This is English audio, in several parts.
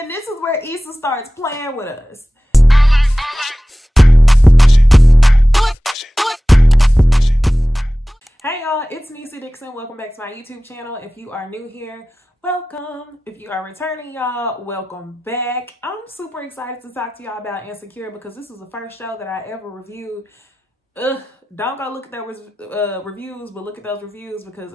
And this is where Issa starts playing with us. Hey y'all, it's Issa Dixon. Welcome back to my YouTube channel. If you are new here, welcome. If you are returning, y'all, welcome back. I'm super excited to talk to y'all about Insecure because this was the first show that I ever reviewed. Don't go look at those reviews, but look at those reviews because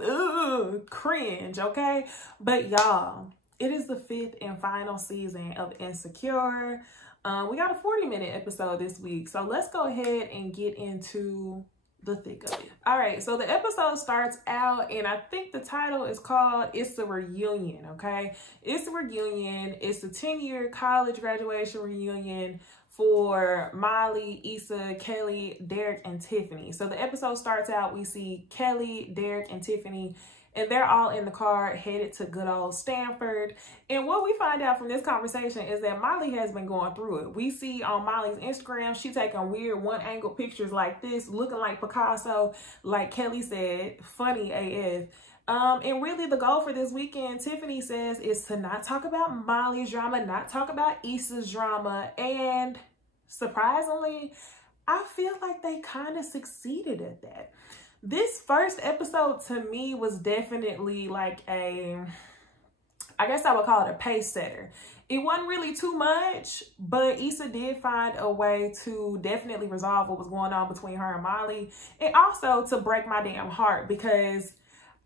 cringe, okay? But y'all, it is the 5th and final season of Insecure. We got a 40-minute episode this week, so let's go ahead and get into the thick of it. All right, so the episode starts out, and I think the title is called It's a Reunion, okay? It's a reunion. It's a 10-year college graduation reunion for Molly, Issa, Kelly, Derek, and Tiffany. So the episode starts out, we see Kelly, Derek, and Tiffany, and they're all in the car headed to good old Stanford. And what we find out from this conversation is that Molly has been going through it. We see on Molly's Instagram, she taking weird one-angle pictures like this, looking like Picasso, like Kelly said, funny AF. And really the goal for this weekend, Tiffany says, is to not talk about Molly's drama, not talk about Issa's drama. And surprisingly, I feel like they kind of succeeded at that. This first episode to me was definitely like I guess I would call it a pace setter. It wasn't really too much, but Issa did find a way to definitely resolve what was going on between her and Molly. And also to break my damn heart because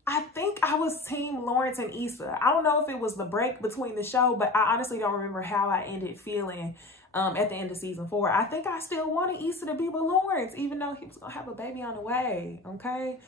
I think I was team Lawrence and Issa. I don't know if it was the break between the show, but I honestly don't remember how I ended feeling at the end of season 4. I think I still wanted Issa to be with Lawrence, even though he was gonna have a baby on the way, okay?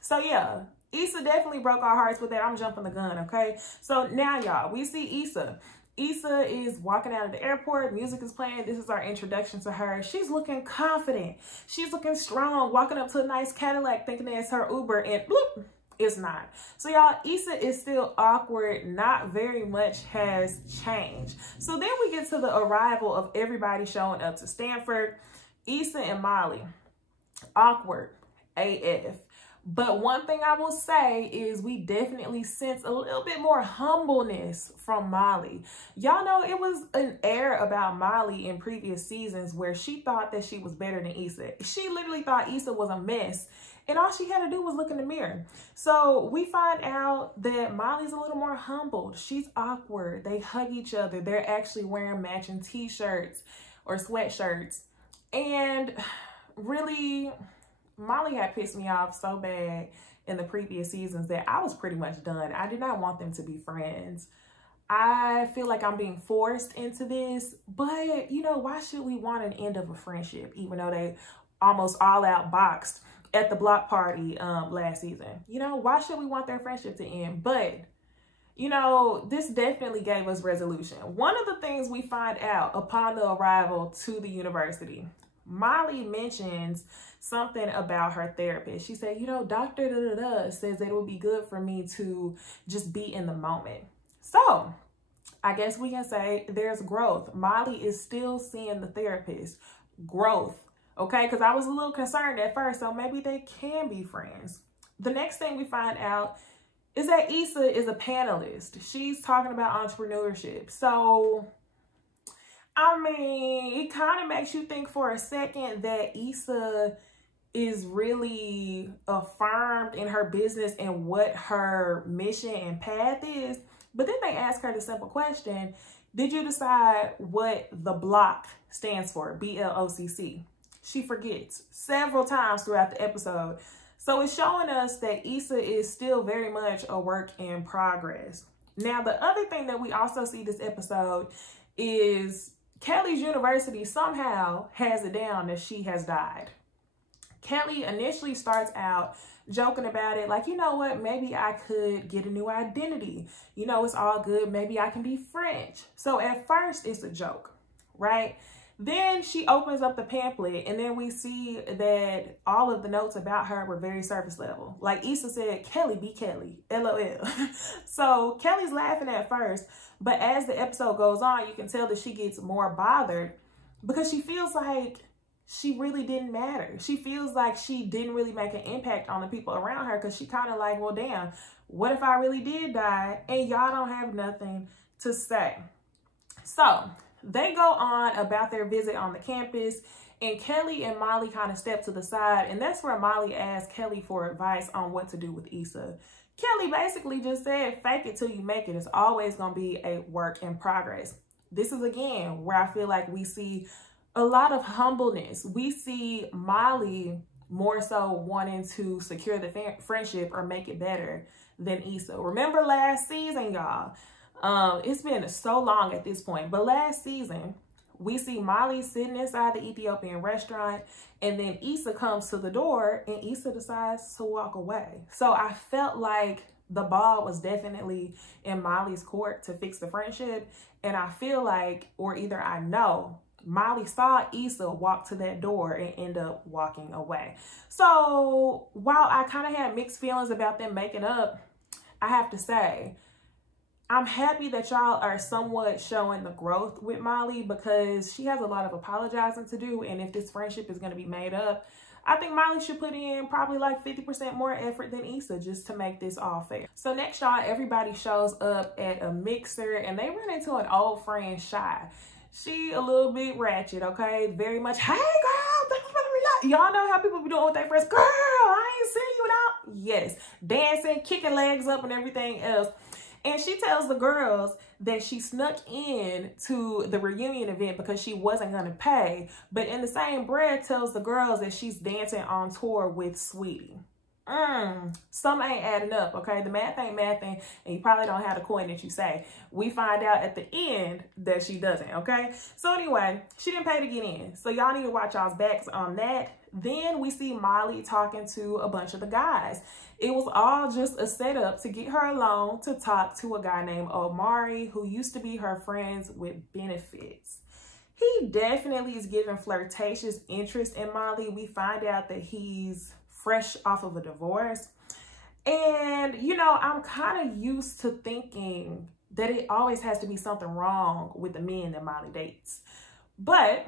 So yeah, Issa definitely broke our hearts with that. I'm jumping the gun, okay? So now y'all, we see Issa. Issa is walking out of the airport, music is playing. This is our introduction to her. She's looking confident. She's looking strong, walking up to a nice Cadillac thinking that it's her Uber, and bloop, it's not. So y'all, Issa is still awkward. Not very much has changed. So then we get to the arrival of everybody showing up to Stanford. Issa and Molly, awkward AF. But one thing I will say is we definitely sense a little bit more humbleness from Molly. Y'all know it was an air about Molly in previous seasons where she thought that she was better than Issa. She literally thought Issa was a mess. And all she had to do was look in the mirror. So we find out that Molly's a little more humbled. She's awkward. They hug each other. They're actually wearing matching t-shirts or sweatshirts. And really, Molly had pissed me off so bad in the previous seasons that I was pretty much done. I did not want them to be friends. I feel like I'm being forced into this. But, you know, why should we want an end of a friendship, even though they almost all out boxed at the block party last season? You know, why should we want their friendship to end? But, you know, this definitely gave us resolution. One of the things we find out upon the arrival to the university, Molly mentions something about her therapist. She said, you know, Dr. Da-da-da says that it would be good for me to just be in the moment. So I guess we can say there's growth. Molly is still seeing the therapist. Growth. Okay, because I was a little concerned at first, so maybe they can be friends. The next thing we find out is that Issa is a panelist. She's talking about entrepreneurship. So, I mean, it kind of makes you think for a second that Issa is really affirmed in her business and what her mission and path is. But then they ask her the simple question, did you decide what the block stands for? BLOCC. She forgets several times throughout the episode. So it's showing us that Issa is still very much a work in progress. Now, the other thing that we also see this episode is Kelly's university somehow has it down that she has died. Kelly initially starts out joking about it, like, you know what, maybe I could get a new identity. You know, it's all good. Maybe I can be French. So at first it's a joke, right? Then she opens up the pamphlet and then we see that all of the notes about her were very surface level. Like Issa said, Kelly be Kelly, LOL. So Kelly's laughing at first, but as the episode goes on, you can tell that she gets more bothered because she feels like she really didn't matter. She feels like she didn't really make an impact on the people around her because she kind of like, well, damn, What if I really did die and y'all don't have nothing to say? So they go on about their visit on the campus, and Kelly and Molly kind of step to the side, and that's where Molly asked Kelly for advice on what to do with Issa. Kelly basically just said, fake it till you make it. It's always going to be a work in progress. This is, again, where I feel like we see a lot of humbleness. We see Molly more so wanting to secure the friendship or make it better than Issa. Remember last season, y'all? It's been so long at this point, but last season, we see Molly sitting inside the Ethiopian restaurant, and then Issa comes to the door and Issa decides to walk away. So I felt like the ball was definitely in Molly's court to fix the friendship. And I feel like, or either I know, Molly saw Issa walk to that door and end up walking away. So while I kind of had mixed feelings about them making up, I have to say, I'm happy that y'all are somewhat showing the growth with Molly, because she has a lot of apologizing to do. And if this friendship is going to be made up, I think Molly should put in probably like 50% more effort than Issa just to make this all fair. So next, y'all, everybody shows up at a mixer and they run into an old friend, Shy. She a little bit ratchet, okay? Very much, hey girl, y'all know how people be doing with their friends. Girl, I ain't seen you without. Yes, dancing, kicking legs up and everything else. And she tells the girls that she snuck in to the reunion event because she wasn't going to pay. But in the same breath tells the girls that she's dancing on tour with Sweetie. Some ain't adding up, okay? The math ain't mathing, and you probably don't have the coin that you say. We find out at the end that she doesn't, okay? So anyway, she didn't pay to get in. So y'all need to watch y'all's backs on that. Then we see Molly talking to a bunch of the guys. It was all just a setup to get her alone to talk to a guy named Omari, who used to be her friends with benefits. He definitely is giving flirtatious interest in Molly. We find out that he's fresh off of a divorce. And, you know, I'm kind of used to thinking that it always has to be something wrong with the men that Molly dates. But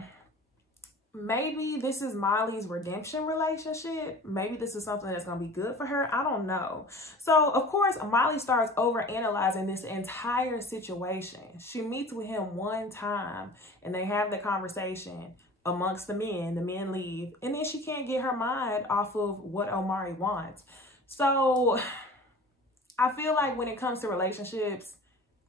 maybe this is Molly's redemption relationship. Maybe this is something that's going to be good for her. I don't know. So, of course, Molly starts overanalyzing this entire situation. She meets with him one time and they have the conversation amongst the men leave, and then she can't get her mind off of what Omari wants. So I feel like when it comes to relationships,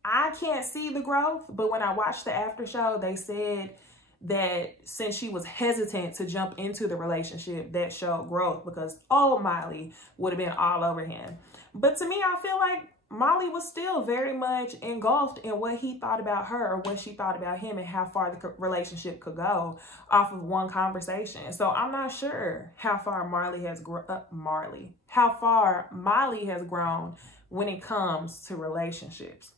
I can't see the growth, but when I watched the after show, they said that since she was hesitant to jump into the relationship, that showed growth, because old Molly would have been all over him. But to me, I feel like Molly was still very much engulfed in what he thought about her or what she thought about him and how far the relationship could go off of one conversation. So I'm not sure how far Molly has grown when it comes to relationships.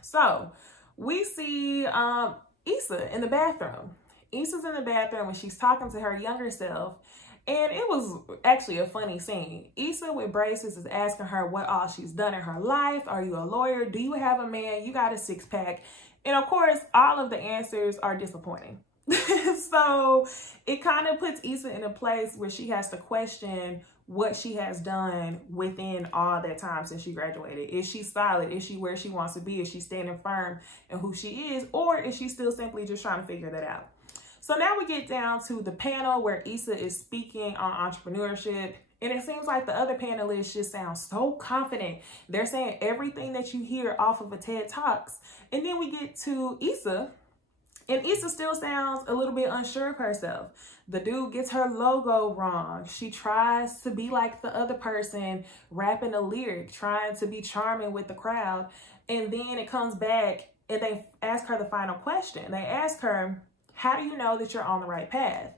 So we see Issa in the bathroom. Issa's in the bathroom and she's talking to her younger self. And it was actually a funny scene. Issa with braces is asking her what all she's done in her life. Are you a lawyer? Do you have a man? You got a six-pack? And of course, all of the answers are disappointing. So it kind of puts Issa in a place where she has to question what she has done within all that time since she graduated. Is she solid? Is she where she wants to be? Is she standing firm in who she is? Or is she still simply just trying to figure that out? So now we get down to the panel where Issa is speaking on entrepreneurship. And it seems like the other panelists just sound so confident. They're saying everything that you hear off of a TED Talks. And then we get to Issa. And Issa still sounds a little bit unsure of herself. The dude gets her logo wrong. She tries to be like the other person, rapping a lyric, trying to be charming with the crowd. And then it comes back and they ask her the final question. They ask her, how do you know that you're on the right path?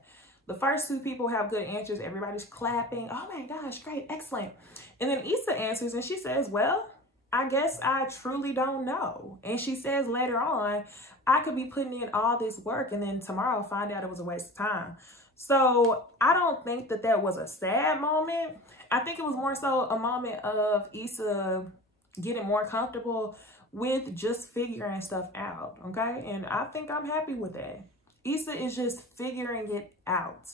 The first two people have good answers. Everybody's clapping. Oh my gosh, great, excellent. And then Issa answers and she says, well, I guess I truly don't know. And she says later on, I could be putting in all this work and then tomorrow find out it was a waste of time. So I don't think that that was a sad moment. I think it was more so a moment of Issa getting more comfortable with just figuring stuff out, okay? And I think I'm happy with that. Issa is just figuring it out.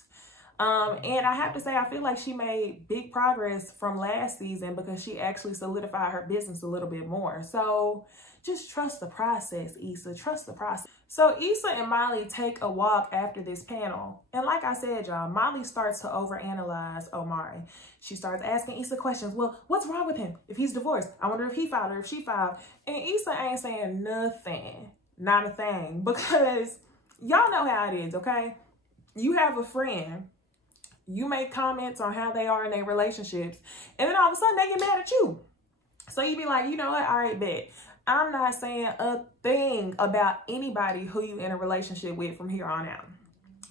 And I have to say, I feel like she made big progress from last season because she actually solidified her business a little bit more. So just trust the process, Issa. Trust the process. So Issa and Molly take a walk after this panel. And like I said, y'all, Molly starts to overanalyze Omari. She starts asking Issa questions. Well, what's wrong with him? If he's divorced, I wonder if he filed or if she filed. And Issa ain't saying nothing. Not a thing. Because y'all know how it is, okay? You have a friend. You make comments on how they are in their relationships. And then all of a sudden they get mad at you. So you be like, you know what? All right, bet. I'm not saying a thing about anybody who you in a relationship with from here on out.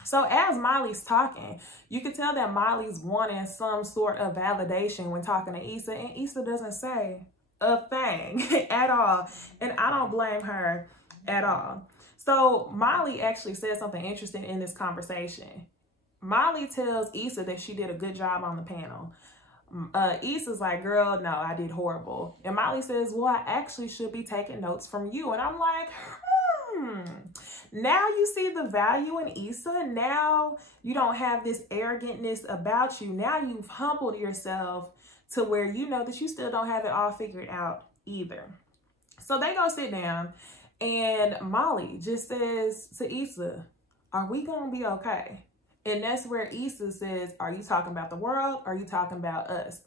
So as Molly's talking, you can tell that Molly's wanting some sort of validation when talking to Issa, and Issa doesn't say a thing at all. And I don't blame her at all. So Molly actually said something interesting in this conversation. Molly tells Issa that she did a good job on the panel. Issa's like, girl, no, I did horrible. And Molly says, well, I actually should be taking notes from you. And I'm like, now you see the value in Issa. Now you don't have this arrogantness about you. Now you've humbled yourself to where you know that you still don't have it all figured out either. So they go sit down and Molly just says to Issa, are we going to be okay? And that's where Issa says, are you talking about the world? Or are you talking about us?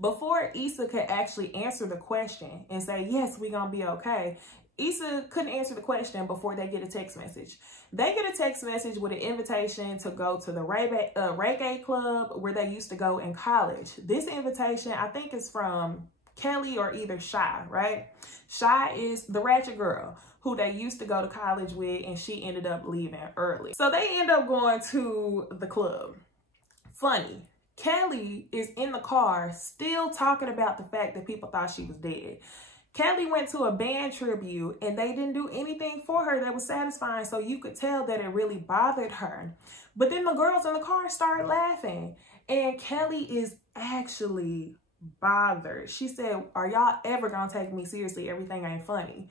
Before Issa could actually answer the question and say, yes, we're going to be okay, Issa couldn't answer the question before they get a text message. They get a text message with an invitation to go to the reggae club where they used to go in college. This invitation, I think, is from Kelly or either Shy, right? Shy is the ratchet girl who they used to go to college with, and she ended up leaving early. So they end up going to the club. Funny, Kelly is in the car still talking about the fact that people thought she was dead. Kelly went to a band tribute and they didn't do anything for her that was satisfying, so you could tell that it really bothered her. But then the girls in the car started laughing, and Kelly is actually bothered. She said, are y'all ever gonna take me seriously? Everything ain't funny.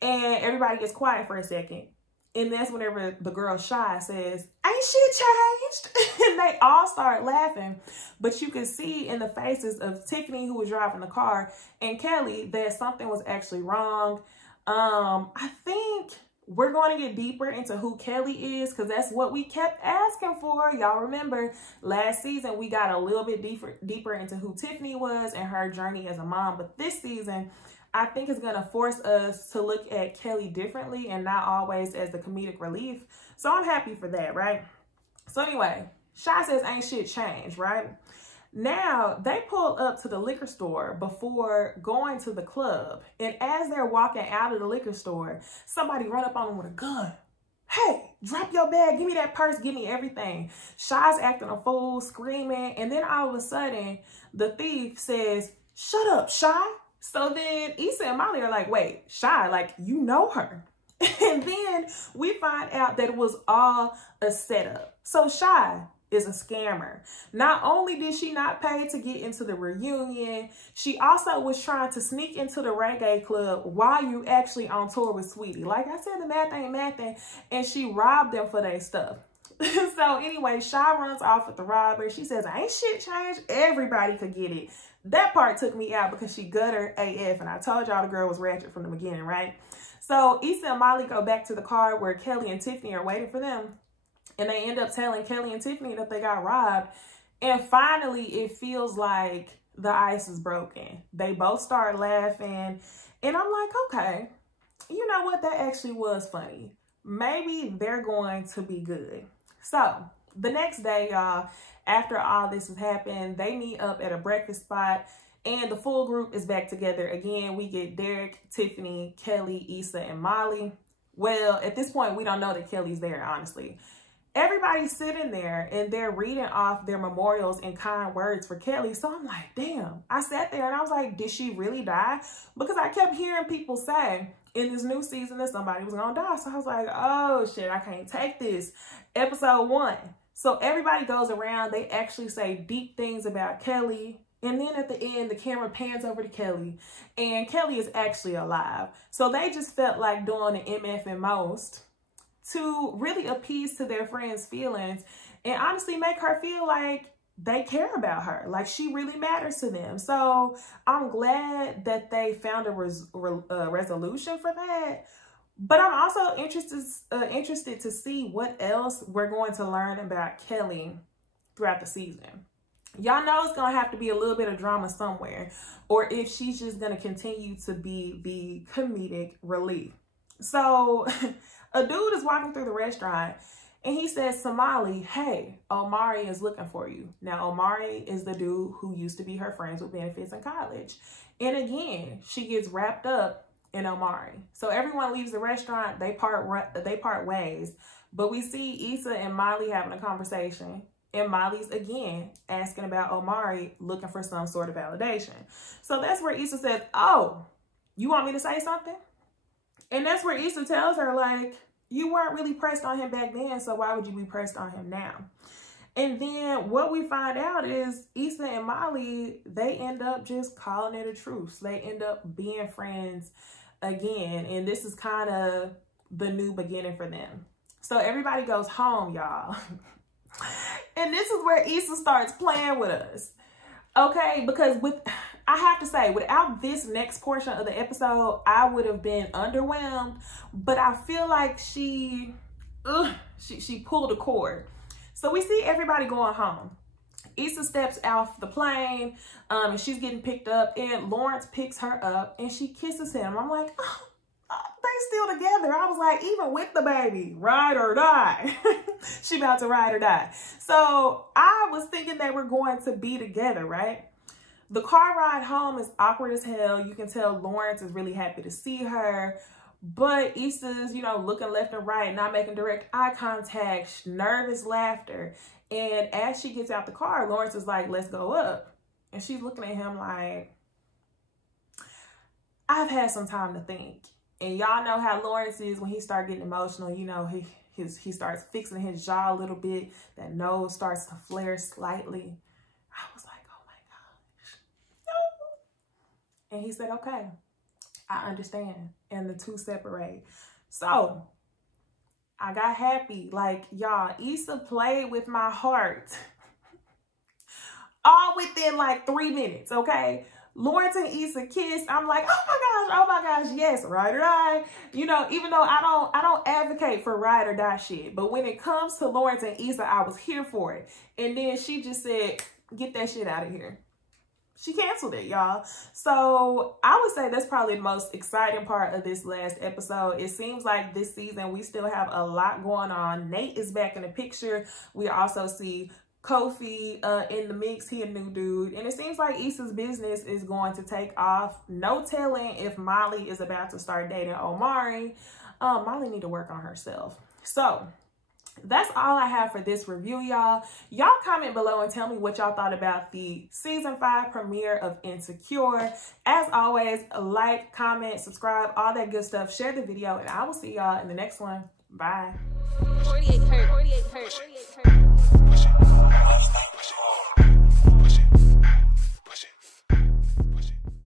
And everybody gets quiet for a second. And that's whenever the girl Shy says, ain't shit changed? And they all start laughing. But you can see in the faces of Tiffany, who was driving the car, and Kelly, that something was actually wrong. I think we're going to get deeper into who Kelly is, because that's what we kept asking for. Y'all remember last season, we got a little bit deeper into who Tiffany was and her journey as a mom. But this season, I think it's going to force us to look at Kelly differently and not always as the comedic relief. So I'm happy for that, right? So anyway, Shy says ain't shit changed, right? Now, they pull up to the liquor store before going to the club. And as they're walking out of the liquor store, somebody run up on them with a gun. Hey, drop your bag. Give me that purse. Give me everything. Shy's acting a fool, screaming. And then all of a sudden, the thief says, shut up, Shy. So then Issa and Molly are like, wait, Shy, like, you know her. And then we find out that it was all a setup. So Shy is a scammer. Not only did she not pay to get into the reunion, she also was trying to sneak into the reggae club while you actually on tour with Sweetie. Like I said, the math ain't mathing, and she robbed them for their stuff. So anyway, Shy runs off with the robber. She says, ain't shit changed. Everybody could get it. That part took me out because she gutter AF, and I told y'all the girl was ratchet from the beginning, right? So Issa and Molly go back to the car where Kelly and Tiffany are waiting for them, and they end up telling Kelly and Tiffany that they got robbed. And finally, it feels like the ice is broken. They both start laughing, and I'm like, okay, you know what? That actually was funny. Maybe they're going to be good. So the next day, y'all, after all this has happened, they meet up at a breakfast spot, and the full group is back together again. We get Derek, Tiffany, Kelly, Issa, and Molly. Well, at this point, we don't know that Kelly's there, honestly. Everybody's sitting there, and they're reading off their memorials and kind words for Kelly. So I'm like, damn. I sat there, and I was like, did she really die? Because I kept hearing people say in this new season that somebody was going to die. So I was like, oh, shit, I can't take this. Episode 1. So everybody goes around. They actually say deep things about Kelly. And then at the end, the camera pans over to Kelly. And Kelly is actually alive. So they just felt like doing the MF and most to really appease to their friends' feelings and honestly make her feel like they care about her, like she really matters to them. So I'm glad that they found a resolution for that. But I'm also interested to see what else we're going to learn about Kelly throughout the season. Y'all know it's going to have to be a little bit of drama somewhere, or if she's just going to continue to be the comedic relief. So a dude is walking through the restaurant and he says to Molly, hey, Omari is looking for you. Now, Omari is the dude who used to be her friends with benefits in college. And again, she gets wrapped up in Omari. So everyone leaves the restaurant, they part ways. But we see Issa and Molly having a conversation. And Molly's again asking about Omari, looking for some sort of validation. So that's where Issa says, oh, you want me to say something? And that's where Issa tells her, like, you weren't really pressed on him back then, so why would you be pressed on him now? And then what we find out is Issa and Molly, they end up just calling it a truce. They end up being friends again. And this is kind of the new beginning for them. So everybody goes home, y'all. And this is where Issa starts playing with us. Okay, because I have to say, without this next portion of the episode, I would have been underwhelmed. But I feel like she pulled a cord. So we see everybody going home. Issa steps off the plane, and she's getting picked up, and Lawrence picks her up, and she kisses him. I'm like, oh, they still together. I was like, even with the baby, ride or die. She about to ride or die. So I was thinking they were going to be together, right? The car ride home is awkward as hell. You can tell Lawrence is really happy to see her. But Issa's, you know, looking left and right, not making direct eye contact, nervous laughter. And as she gets out the car, Lawrence is like, let's go up. And she's looking at him like, I've had some time to think. And y'all know how Lawrence is when he starts getting emotional. You know, he starts fixing his jaw a little bit. That nose starts to flare slightly. I was like, oh my gosh. And he said, okay, I understand. And the two separate. So I got happy. Like, y'all, Issa played with my heart. All within like 3 minutes, okay? Lawrence and Issa kissed. I'm like, oh my gosh, yes, ride or die. You know, even though I don't advocate for ride or die shit, but when it comes to Lawrence and Issa, I was here for it. And then she just said, get that shit out of here. She canceled it, y'all. So I would say that's probably the most exciting part of this last episode. It seems like this season we still have a lot going on. Nate is back in the picture. We also see Kofi in the mix. He a new dude. And it seems like Issa's business is going to take off. No telling if Molly is about to start dating Omari. Molly need to work on herself. So that's all I have for this review, y'all. Y'all comment below and tell me what y'all thought about the season 5 premiere of Insecure. As always, like, comment, subscribe, all that good stuff. Share the video, and I will see y'all in the next one. Bye. 48 hurt.